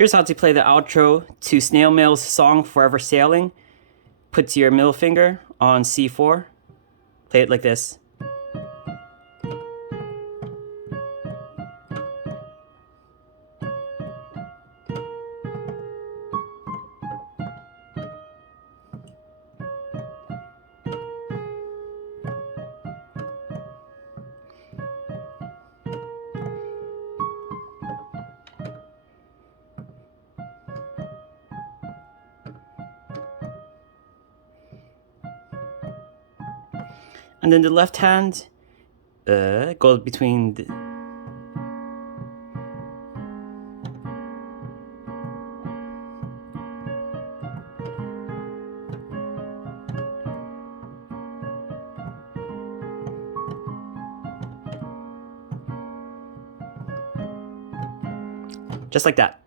Here's how to play the outro to Snail Mail's song Forever Sailing. Put your middle finger on C4. Play it like this. And then the left hand goes between the just like that.